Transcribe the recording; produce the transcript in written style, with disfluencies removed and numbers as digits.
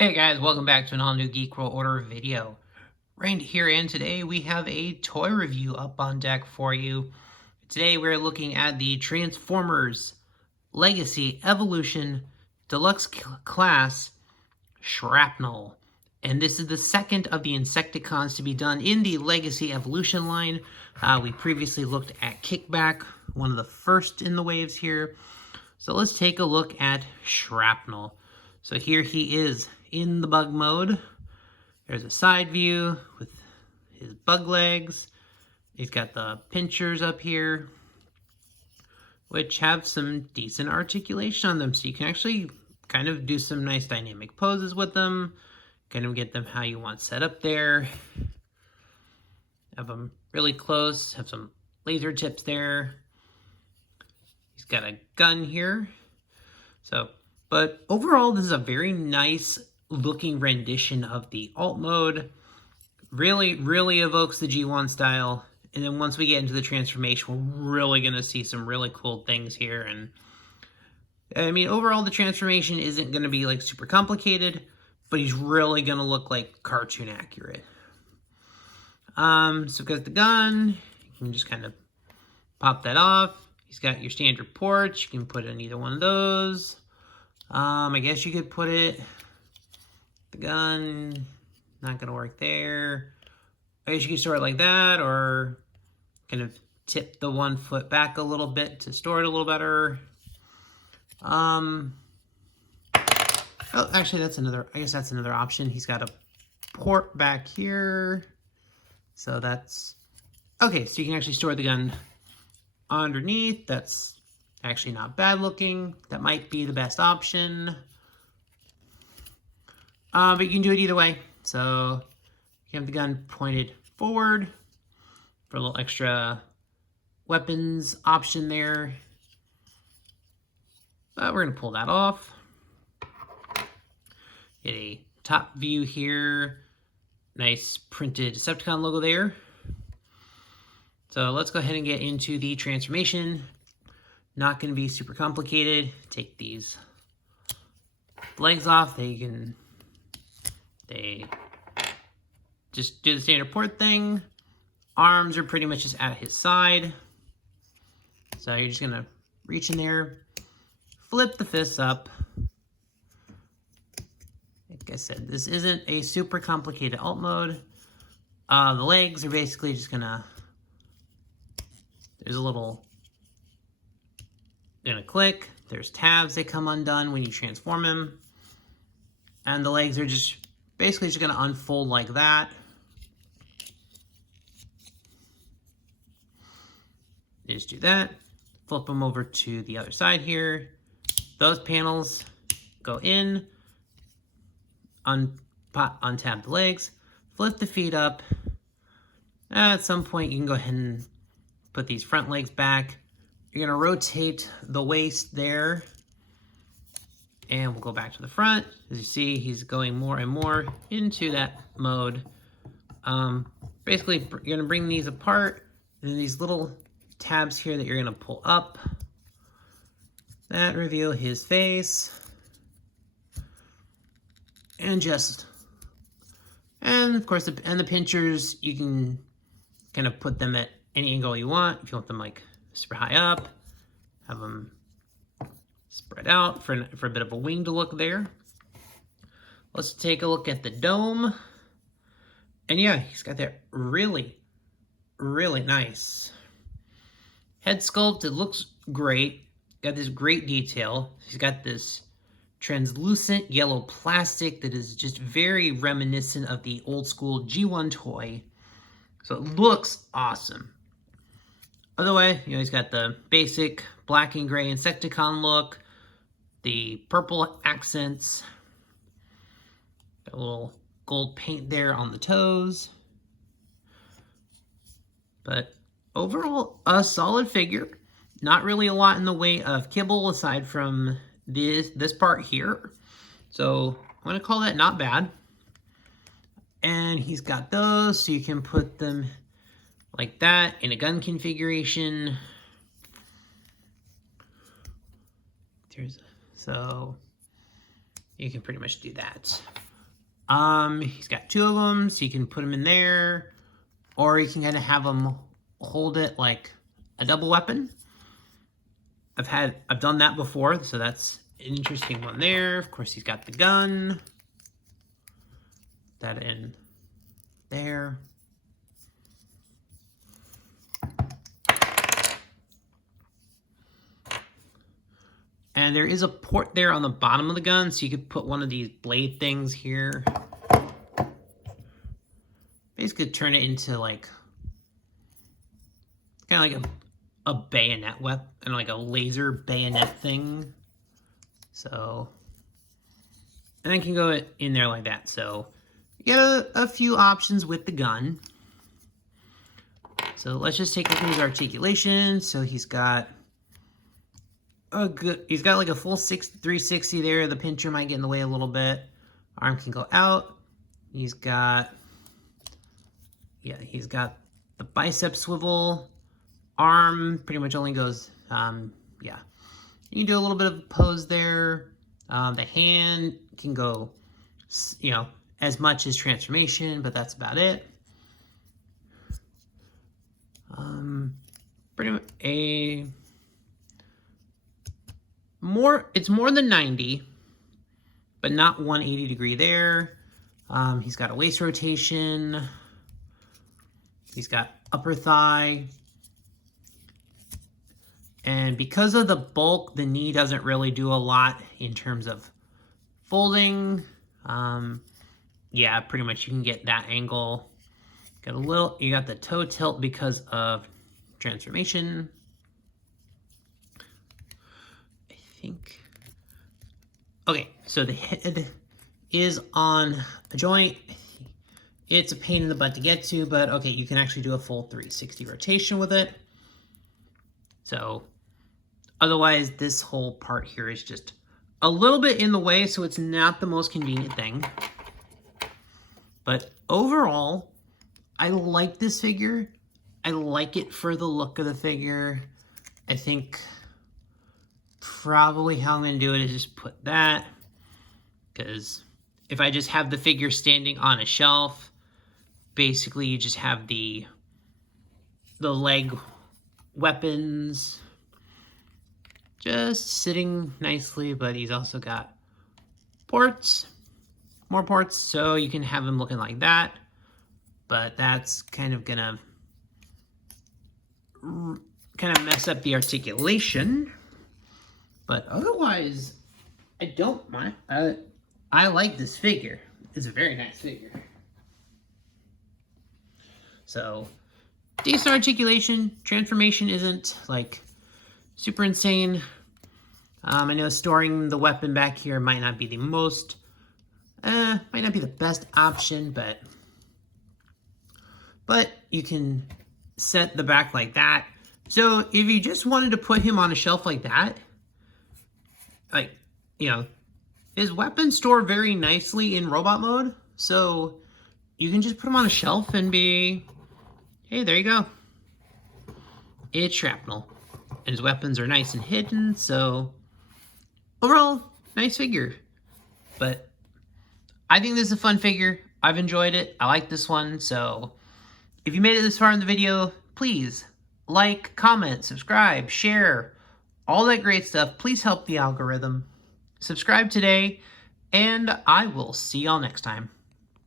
Hey guys, welcome back to an all-new Geek World Order video. Right here, and today we have a toy review up on deck for you. Today we're looking at the Transformers Legacy Evolution Deluxe Class Shrapnel. And this is the second of the Insecticons to be done in the Legacy Evolution line. We previously looked at Kickback, one of the first in the waves here. So let's take a look at Shrapnel. So here he is in the bug mode. There's a side view with his bug legs. He's got the pinchers up here, which have some decent articulation on them. So you can actually kind of do some nice dynamic poses with them. Kind of get them how you want set up there. Have them really close. Have some laser tips there. He's got a gun here. But overall, this is a very nice looking rendition of the alt mode. Really evokes the G1 style. And then once we get into the transformation, we're really going to see some really cool things here. And I mean, overall, the transformation isn't going to be like super complicated, but he's really going to look like cartoon accurate. So got the gun. You can just kind of pop that off. He's got your standard ports. You can put it in either one of those. I guess you could put it, the gun, not gonna work there. I guess you could store it like that, or kind of tip the one foot back a little bit to store it a little better. Oh, actually I guess that's another option. He's got a port back here. So that's, okay, so you can actually store the gun underneath. That's actually not bad looking. That might be the best option. But you can do it either way. So you have the gun pointed forward for a little extra weapons option there. But we're going to pull that off. Get a top view here. Nice printed Decepticon logo there. So let's go ahead and get into the transformation. Not going to be super complicated. Take these legs off. They just do the standard port thing. Arms are pretty much just at his side. So you're just going to reach in there, flip the fists up. Like I said, this isn't a super complicated alt mode. The legs are basically just going to, there's a little, gonna click. There's tabs that come undone when you transform him. And the legs are just basically just gonna unfold like that. You just do that. Flip them over to the other side here. Those panels go in. Untap the legs. Flip the feet up. At some point you can go ahead and put these front legs back. You're going to rotate the waist there, and we'll go back to the front. As you see, he's going more and more into that mode. Basically, you're going to bring these apart, and these little tabs here that you're going to pull up, that reveal his face, and of course, the pinchers, you can kind of put them at any angle you want. If you want them like super high up, have them spread out for a bit of a winged look there. Let's take a look at the dome. And yeah, he's got that really nice head sculpt. It looks great. Got this great detail. He's got this translucent yellow plastic that is just very reminiscent of the old school G1 toy. So it looks awesome. Other way, you know, he's got the basic black and gray Insecticon look, the purple accents, got a little gold paint there on the toes. But overall, a solid figure. Not really a lot in the way of kibble aside from this part here. So I'm going to call that not bad. And he's got those, so you can put them like that in a gun configuration. So you can pretty much do that. He's got two of them, so you can put them in there, or you can kind of have them hold it like a double weapon. I've done that before, so that's an interesting one there. Of course, he's got the gun. That in there. And there is a port there on the bottom of the gun, so you could put one of these blade things here. Basically turn it into like, kind of like a bayonet weapon, and like a laser bayonet thing. So, and then can go in there like that. So you get a few options with the gun. So let's just take a look at his articulation. So he's got like a full 360 there. The pincher might get in the way a little bit. Arm can go out. He's got the bicep swivel. Arm pretty much only goes, You can do a little bit of a pose there. The hand can go, as much as transformation, but that's about it. Pretty much it's more than 90, but not 180 degree there. He's got a waist rotation. He's got upper thigh. And because of the bulk, the knee doesn't really do a lot in terms of folding. Pretty much you can get that angle. You got the toe tilt because of transformation. I think. Okay, so the head is on a joint. It's a pain in the butt to get to, but okay, you can actually do a full 360 rotation with it. So otherwise, this whole part here is just a little bit in the way, so it's not the most convenient thing. But overall, I like this figure. I like it for the look of the figure. I think probably how I'm going to do it is just put that, because if I just have the figure standing on a shelf, basically you just have the leg weapons just sitting nicely, but he's also got more ports, so you can have him looking like that. But that's kind of gonna mess up the articulation. But otherwise, I don't mind. I like this figure. It's a very nice figure. So, decent articulation. Transformation isn't like super insane. I know storing the weapon back here might not be the best option, but you can set the back like that. So if you just wanted to put him on a shelf like that, his weapons store very nicely in robot mode. So you can just put him on a shelf and be, hey, there you go. It's Shrapnel. And his weapons are nice and hidden, so overall, nice figure. But I think this is a fun figure. I've enjoyed it. I like this one, so if you made it this far in the video, please like, comment, subscribe, share, all that great stuff. Please help the algorithm. Subscribe today, and I will see y'all next time.